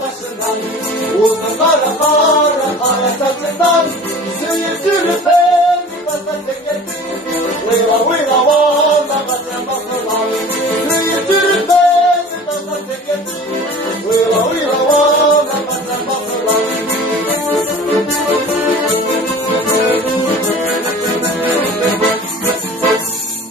başından, uzun kara kara saçından, sıyırtırıp beni basa çekerdi. Vıyla vıyla valla kaçamasından, sıyırtırıp beni basa çekerdi. Vıyla vıyla